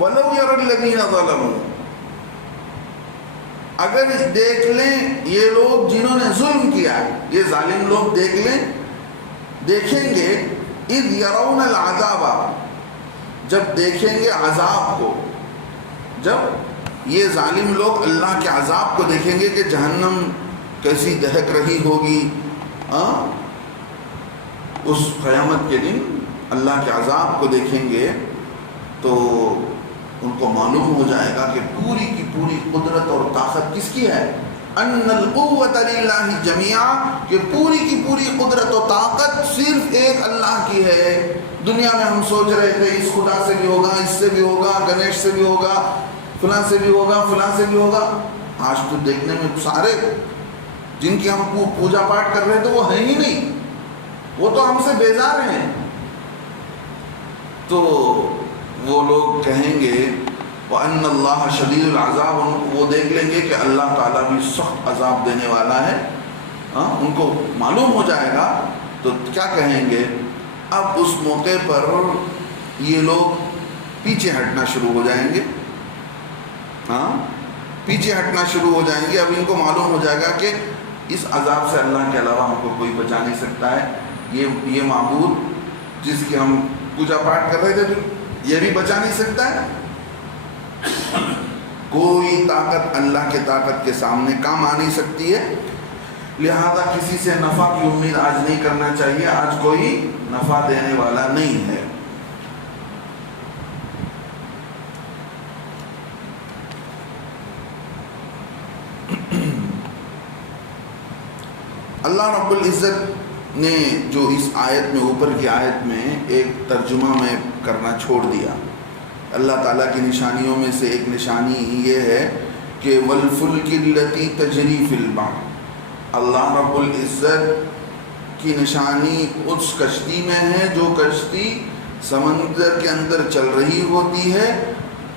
وَلَوْ يَرَى الَّذِينَ ظَلَمُوا، اگر دیکھ لیں یہ لوگ جنہوں نے ظلم کیا، یہ ظالم لوگ دیکھیں گے اِذْ يَرَوْنَ الْعَذَابَ، جب دیکھیں گے عذاب کو، جب یہ ظالم لوگ اللہ کے عذاب کو دیکھیں گے کہ جہنم کیسی دہک رہی ہوگی، اس قیامت کے دن اللہ کے عذاب کو دیکھیں گے تو ان کو معلوم ہو جائے گا کہ پوری کی پوری قدرت اور طاقت کس کی ہے، ان القوۃ للہ جمیعا، کہ پوری کی پوری قدرت و طاقت صرف ایک اللہ کی ہے۔ دنیا میں ہم سوچ رہے تھے اس خدا سے بھی ہوگا، اس سے بھی ہوگا، گنیش سے بھی ہوگا، فلاں سے بھی ہوگا، فلاں سے بھی ہوگا۔ آج تو دیکھنے میں سارے جن کی ہم پوجا پاٹ کر رہے تھے وہ ہیں ہی نہیں، وہ تو ہم سے بیزار ہیں۔ تو وہ لوگ کہیں گے وَأَنَّ اللَّهَ شَدِيدُ الْعَذَابِ، وہ دیکھ لیں گے کہ اللہ تعالیٰ بھی سخت عذاب دینے والا ہے، ان کو معلوم ہو جائے گا۔ تو کیا کہیں گے؟ اب اس موقع پر یہ لوگ پیچھے ہٹنا شروع ہو جائیں گے، پیچھے ہٹنا شروع ہو جائیں گے۔ اب ان کو معلوم ہو جائے گا کہ اس عذاب سے اللہ کے علاوہ ہم کو کوئی بچا نہیں سکتا ہے، یہ معبود جس کی ہم پوجا پاٹ کر رہے تھے یہ بھی بچا نہیں سکتا ہے۔ کوئی طاقت اللہ کے طاقت کے سامنے کام آ نہیں سکتی ہے، لہذا کسی سے نفع کی امید آج نہیں کرنا چاہیے، آج کوئی نفع دینے والا نہیں ہے۔ اللہ رب العزت نے جو اس آیت میں، اوپر کی آیت میں ایک ترجمہ میں کرنا چھوڑ دیا۔ اللہ تعالیٰ کی نشانیوں میں سے ایک نشانی یہ ہے کہ وَالْفُلْكِ الَّتِي تَجْرِي فِي الْبَحْرِ، اللہ رب العزت کی نشانی اس کشتی میں ہے جو کشتی سمندر کے اندر چل رہی ہوتی ہے،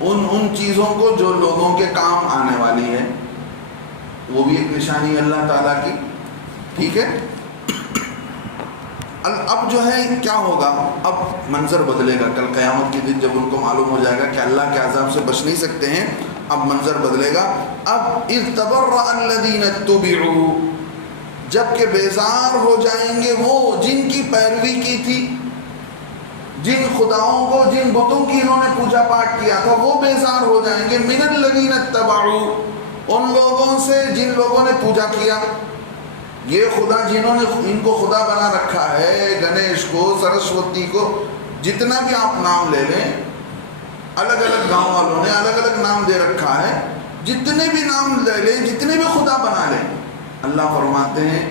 ان چیزوں کو جو لوگوں کے کام آنے والی ہے، وہ بھی ایک نشانی ہے اللہ تعالیٰ کی۔ ٹھیک ہے، اب جو ہے کیا ہوگا، اب منظر بدلے گا کل قیامت کے دن، جب ان کو معلوم ہو جائے گا کہ اللہ کے عذاب سے بچ نہیں سکتے ہیں، اب منظر بدلے گا۔ اب اذ تبرأ الذین اتبعوا، جب کہ بیزار ہو جائیں گے وہ جن کی پیروی کی تھی، جن خداؤں کو، جن بتوں کی انہوں نے پوجا پاٹ کیا تھا، وہ بیزار ہو جائیں گے۔ من الذین اتبعوا، ان لوگوں سے جن لوگوں نے پوجا کیا، یہ خدا جنہوں نے ان کو خدا بنا رکھا ہے، گنیش کو، سرسوتی کو، جتنا بھی آپ نام لے لیں، الگ الگ گاؤں والوں نے الگ الگ نام دے رکھا ہے، جتنے بھی نام لے لیں، جتنے بھی خدا بنا لیں، اللہ فرماتے ہیں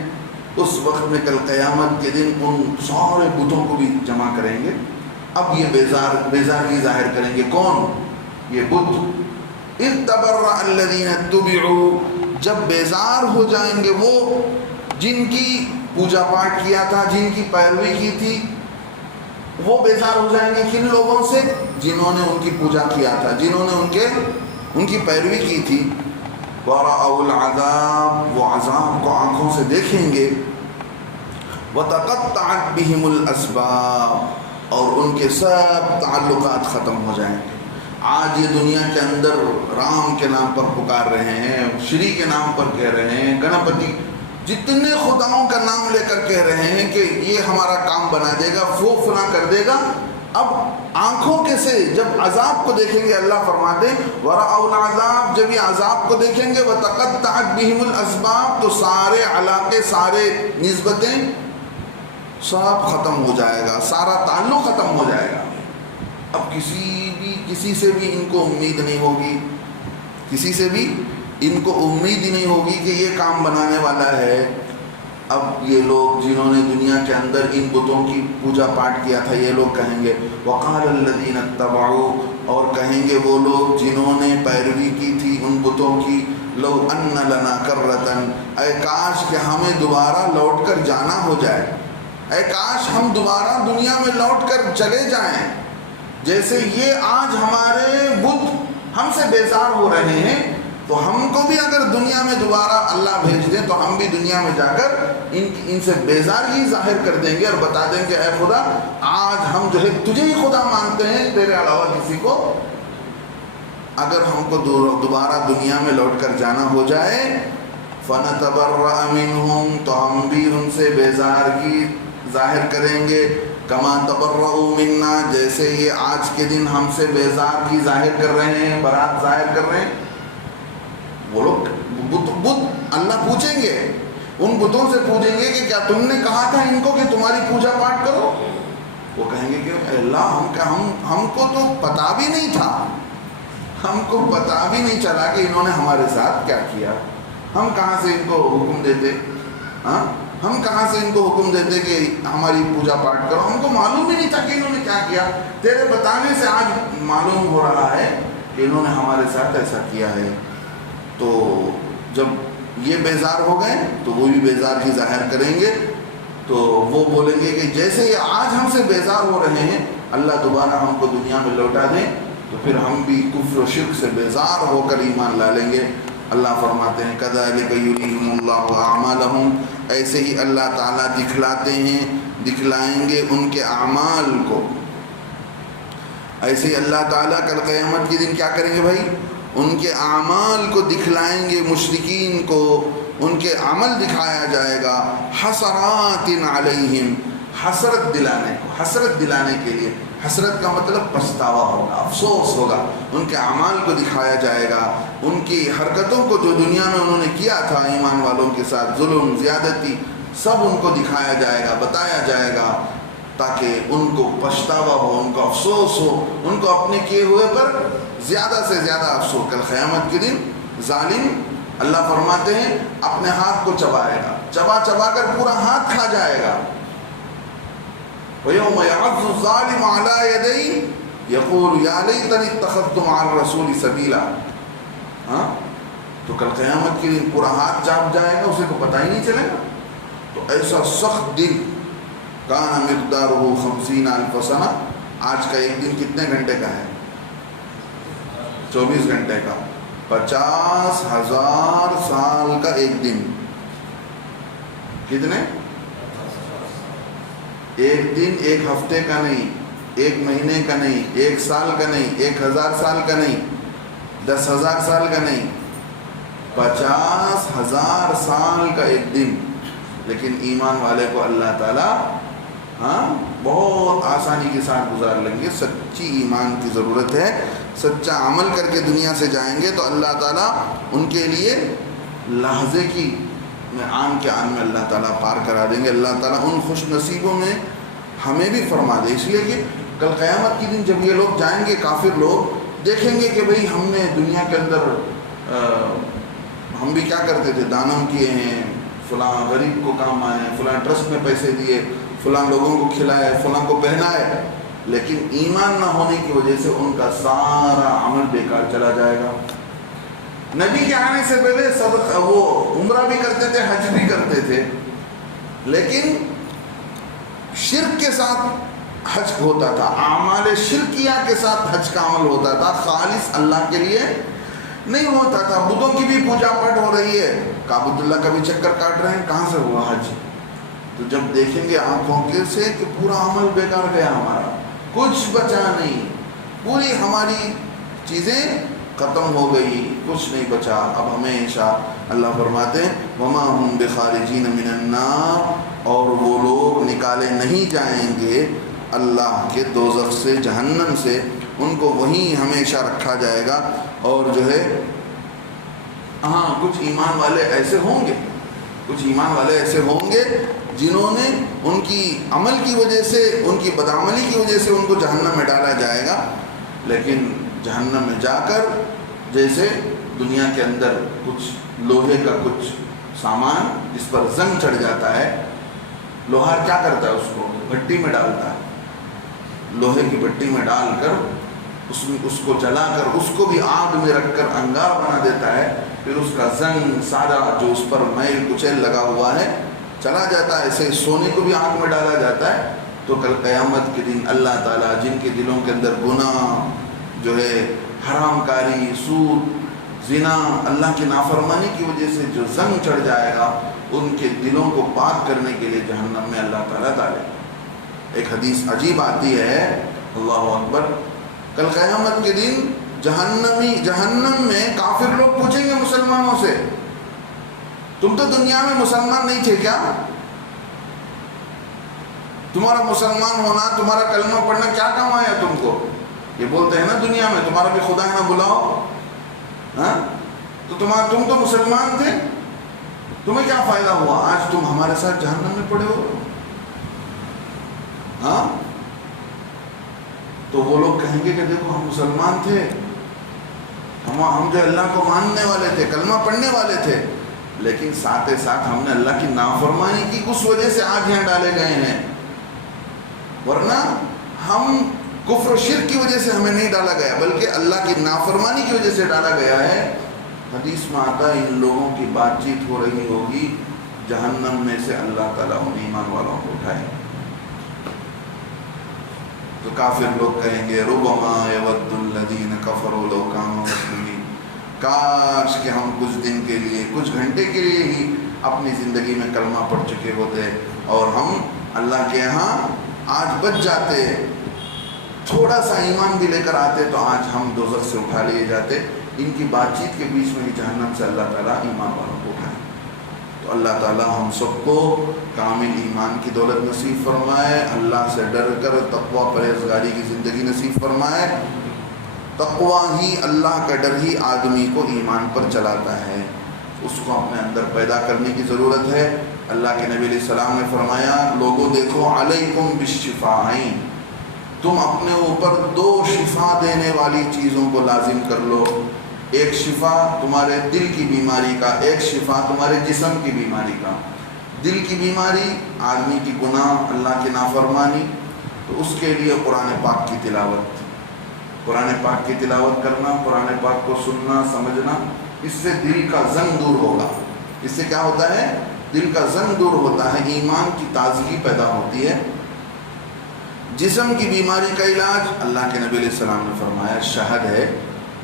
اس وقت میں کل قیامت کے دن ان سارے بتوں کو بھی جمع کریں گے۔ اب یہ بیزاری ظاہر کریں گے، کون؟ یہ بت۔ اذ تبرأ الذین اتبعوا، جب بیزار ہو جائیں گے وہ جن کی پوجا پاٹ کیا تھا، جن کی پیروی کی تھی، وہ بیزار ہو جائیں گے کن لوگوں سے؟ جنہوں نے ان کی پوجا کیا تھا، جنہوں نے ان کی پیروی کی تھی۔ وَرَأَوْا الْعَذَابَ، وہ عذاب کو آنکھوں سے دیکھیں گے۔ وَتَقَطَّعَتْ بِهِمُ الْأَسْبَابُ، اور ان کے سب تعلقات ختم ہو جائیں گے۔ آج یہ دنیا کے اندر رام کے نام پر پکار رہے ہیں، شری کے نام پر کہہ رہے ہیں، گنپتی، جتنے خداؤں کا نام لے کر کہہ رہے ہیں کہ یہ ہمارا کام بنا دے گا، وہ فلاں کر دے گا۔ اب آنکھوں کے سے جب عذاب کو دیکھیں گے، اللہ فرماتے ہیں وَرَأَوْا الْعَذَابَ، جب یہ عذاب کو دیکھیں گے، وَتَقَطَّعَتْ بِهِمُ الْأَسْبَابُ، تو سارے علاقے، سارے نسبتیں سب ختم ہو جائے گا، سارا تعلق ختم ہو جائے گا۔ اب کسی سے بھی ان کو امید نہیں ہوگی، کسی سے بھی ان کو امید ہی نہیں ہوگی کہ یہ کام بنانے والا ہے۔ اب یہ لوگ جنہوں نے دنیا کے اندر ان بتوں کی پوجا پاٹ کیا تھا، یہ لوگ کہیں گے وَقَالَ الَّذِينَ اتَّبَعُوا، اور کہیں گے وہ لوگ جنہوں نے پیروی کی تھی ان بتوں کی، لَوْ أَنَّ لَنَا كَرَّةً، اے کاش کہ ہمیں دوبارہ لوٹ کر جانا ہو جائے، اے کاش ہم دوبارہ دنیا میں لوٹ کر چلے جائیں۔ جیسے یہ آج ہمارے بت ہم سے بیزار ہو رہے ہیں، تو ہم کو بھی اگر دنیا میں دوبارہ اللہ بھیج دیں تو ہم بھی دنیا میں جا کر ان سے بیزاری ظاہر کر دیں گے اور بتا دیں گے اے خدا، آج ہم جو ہے تجھے ہی خدا مانتے ہیں، تیرے علاوہ کسی کو اگر ہم کو دوبارہ دنیا میں لوٹ کر جانا ہو جائے فَنَتَبَرَّأَ مِنْهُمْ تو ہم بھی ان سے بیزارگی ظاہر کریں گے کما تبرؤوا منا جیسے یہ آج کے دن ہم سے بیزارگی ظاہر کر رہے ہیں، برات ظاہر کر رہے ہیں۔ وہ لوگ بت اللہ پوچھیں گے، ان بتوں سے پوچھیں گے کہ کیا تم نے کہا تھا ان کو کہ تمہاری پوجا پاٹ کرو؟ وہ کہیں گے کہ اے اللہ ہم کو تو پتا بھی نہیں تھا، ہم کو پتا بھی نہیں چلا کہ انہوں نے ہمارے ساتھ کیا کیا، ہم کہاں سے ان کو حکم دیتے، ہاں ہم کہاں سے ان کو حکم دیتے کہ ہماری پوجا پاٹ کرو، ہم کو معلوم ہی نہیں تھا کہ انہوں نے کیا کیا، تیرے بتانے سے آج معلوم ہو رہا ہے کہ انہوں نے ہمارے ساتھ ایسا کیا ہے۔ تو جب یہ بیزار ہو گئے تو وہ بھی بیزارگی ظاہر کریں گے، تو وہ بولیں گے کہ جیسے یہ آج ہم سے بیزار ہو رہے ہیں اللہ دوبارہ ہم کو دنیا میں لوٹا دیں تو پھر ہم بھی کفر و شرک سے بیزار ہو کر ایمان لا لیں گے۔ اللہ فرماتے ہیں کذالک یریہم اللہ اعمالہم، ایسے ہی اللہ تعالیٰ دکھلاتے ہیں، دکھلائیں گے ان کے اعمال کو۔ ایسے ہی اللہ تعالیٰ کل قیامت کے دن کیا کریں گے بھائی؟ ان کے اعمال کو دکھلائیں گے، مشرکین کو ان کے عمل دکھایا جائے گا، حسرات علیہم، حسرت دلانے کو، حسرت دلانے کے لیے، حسرت کا مطلب پچھتاوا ہوگا، افسوس ہوگا، ان کے اعمال کو دکھایا جائے گا، ان کی حرکتوں کو جو دنیا میں انہوں نے کیا تھا ایمان والوں کے ساتھ، ظلم زیادتی، سب ان کو دکھایا جائے گا، بتایا جائے گا، تاکہ ان کو پچھتاوا ہو، ان کو افسوس ہو، ان کو اپنے کیے ہوئے پر زیادہ سے زیادہ افسوس۔ کل قیامت کے دن ظالم اللہ فرماتے ہیں اپنے ہاتھ کو چبائے گا، چبا چبا کر پورا ہاتھ کھا جائے گا۔ وَيَوْمَ يَعَضُّ الظَّالِمُ عَلَىٰ يَدَيْهِ يَقُولُ يَا لَيْتَنِي اتَّخَذْتُ مَعَ الرَّسُولِ سَبِيلًا۔ ہاں تو کل قیامت کے دن پورا ہاتھ چاپ جائے گا، اسے کو پتہ ہی نہیں چلے گا۔ تو ایسا سخت دن، کان مقدارہ 50,000 سنہ، آج کا ایک دن کتنے گھنٹے کا ہے؟ 24 گھنٹے کا، 50,000 سال کا ایک دن۔ کتنے؟ ایک دن ایک ہفتے کا نہیں، ایک مہینے کا نہیں، ایک سال کا نہیں، 1,000 سال کا نہیں، 10,000 سال کا نہیں، 50,000 سال کا ایک دن۔ لیکن ایمان والے کو اللہ تعالیٰ بہت آسانی کے ساتھ گزار لیں گے۔ سچی ایمان کی ضرورت ہے، سچا عمل کر کے دنیا سے جائیں گے تو اللہ تعالیٰ ان کے لیے لحظے کی آن کے آن میں اللہ تعالیٰ پار کرا دیں گے۔ اللہ تعالیٰ ان خوش نصیبوں میں ہمیں بھی فرما دے، اس لیے کہ کل قیامت کے دن جب یہ لوگ جائیں گے، کافر لوگ دیکھیں گے کہ بھئی ہم نے دنیا کے اندر ہم بھی کیا کرتے تھے، دانم کیے ہیں، فلاں غریب کو کام آئے، فلاں ٹرسٹ میں پیسے دیے، فلاں لوگوں کو کھلائے، فلاں کو پہنائے، لیکن ایمان نہ ہونے کی وجہ سے ان کا سارا عمل بیکار چلا جائے گا۔ نبی کے آنے سے پہلے صدقہ وہ عمرہ بھی کرتے تھے، حج بھی کرتے تھے، لیکن شرک کے ساتھ حج ہوتا تھا، اعمال شرکیہ کے ساتھ حج کا عمل ہوتا تھا، خالص اللہ کے لیے نہیں ہوتا تھا۔ بتوں کی بھی پوجا پاٹ ہو رہی ہے، کعبۃ اللہ کا بھی چکر کاٹ رہے ہیں، کہاں سے ہوا حج؟ تو جب دیکھیں گے آنکھوں کے سے کہ پورا عمل بیکار گیا ہمارا، کچھ بچا نہیں، پوری ہماری چیزیں ختم ہو گئی، کچھ نہیں بچا۔ اب ہمیشہ اللہ فرماتے ہیں وَمَا هُمْ بِخَارِجِينَ مِنَ النَّارِ، اور وہ لوگ نکالے نہیں جائیں گے اللہ کے دوزخ سے، جہنم سے، ان کو وہیں ہمیشہ رکھا جائے گا۔ اور جو ہے کچھ ایمان والے ایسے ہوں گے، کچھ ایمان والے ایسے ہوں گے جنہوں نے ان کی عمل کی وجہ سے، ان کی بدعملی کی وجہ سے ان کو جہنم میں ڈالا جائے گا، لیکن جہنم میں جا کر جیسے دنیا کے اندر کچھ لوہے کا کچھ سامان جس پر زنگ چڑھ جاتا ہے، لوہار کیا کرتا ہے، اس کو بھٹی میں ڈالتا ہے، لوہے کی بھٹی میں ڈال کر اس کو جلا کر اس کو بھی آگ میں رکھ کر انگار بنا دیتا ہے، پھر اس کا زنگ سارا جو اس پر میل کچیل لگا ہوا ہے چلا جاتا ہے۔ ایسے سونے کو بھی آگ میں ڈالا جاتا ہے۔ تو کل قیامت کے دن اللہ تعالیٰ جن کے دلوں کے اندر گناہ جو ہے، حرام کاری، سود، زنا، اللہ کی نافرمانی کی وجہ سے جو زنگ چڑھ جائے گا، ان کے دلوں کو پاک کرنے کے لیے جہنم میں اللہ تعالیٰ ڈالے۔ ایک حدیث عجیب آتی ہے، اللہ اکبر، کل قیامت کے دن جہنم میں کافر لوگ پوچھیں گے مسلمانوں سے تم تو دنیا میں مسلمان نہیں تھے کیا؟ تمہارا مسلمان ہونا، تمہارا کلمہ پڑھنا کیا کام آیا تم کو؟ یہ بولتے ہیں نا دنیا میں، تمہارا بھی خدا نہ بلاؤ، ہاں تو تم تو مسلمان تھے، تمہیں کیا فائدہ ہوا؟ آج تم ہمارے ساتھ جہنم میں پڑے ہو۔ ہاں تو وہ لوگ کہیں گے کہ دیکھو ہم مسلمان تھے، ہم جو اللہ کو ماننے والے تھے، کلمہ پڑھنے والے تھے، لیکن ساتھ ساتھ ہم نے اللہ کی نافرمانی کی، اس وجہ سے آج یہاں ڈالے گئے ہیں، ورنہ ہم کفر و شرک کی وجہ سے ہمیں نہیں ڈالا گیا، بلکہ اللہ کی نافرمانی کی وجہ سے ڈالا گیا ہے۔ حدیث میں آتا ہے ان لوگوں کی بات چیت ہو رہی ہوگی، جہنم میں سے اللہ تعالیٰ ان ایمان والوں کو اٹھائے تو کافر لوگ کہیں گے ربما یود الذین کفروا لو کانوا مسلمین، کاش کہ ہم کچھ دن کے لیے، کچھ گھنٹے کے لیے ہی اپنی زندگی میں کلمہ پڑھ چکے ہوتے اور ہم اللہ کے ہاں آج بچ جاتے، تھوڑا سا ایمان بھی لے کر آتے تو آج ہم دوزخ سے اٹھا لیے جاتے۔ ان کی بات چیت کے بیچ میں ہی جہنم سے اللہ تعالیٰ ایمان والوں کو اٹھائے۔ تو اللہ تعالیٰ ہم سب کو کامل ایمان کی دولت نصیب فرمائے، اللہ سے ڈر کر تقوی پرہیزگاری کی زندگی نصیب فرمائے۔ تقوی ہی، اللہ کا ڈر ہی آدمی کو ایمان پر چلاتا ہے، اس کو اپنے اندر پیدا کرنے کی ضرورت ہے۔ اللہ کے نبی علیہ السلام نے فرمایا لوگوں دیکھو علیکم بالشفاعین، تم اپنے اوپر دو شفا دینے والی چیزوں کو لازم کر لو، ایک شفا تمہارے دل کی بیماری کا، ایک شفا تمہارے جسم کی بیماری کا۔ دل کی بیماری آدمی کی گناہ، اللہ کی نافرمانی، تو اس کے لیے قرآن پاک کی تلاوت، قرآن پاک کی تلاوت کرنا، قرآن پاک کو سننا سمجھنا، اس سے دل کا زنگ دور ہوگا۔ اس سے کیا ہوتا ہے؟ دل کا زنگ دور ہوتا ہے، ایمان کی تازگی پیدا ہوتی ہے۔ جسم کی بیماری کا علاج اللہ کے نبی علیہ السلام نے فرمایا شہد ہے،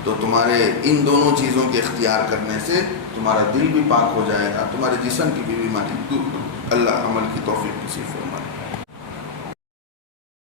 تو تمہارے ان دونوں چیزوں کے اختیار کرنے سے تمہارا دل بھی پاک ہو جائے گا، تمہارے جسم کی بھی بیماری دور۔ اللہ عمل کی توفیق نصیب فرمائے۔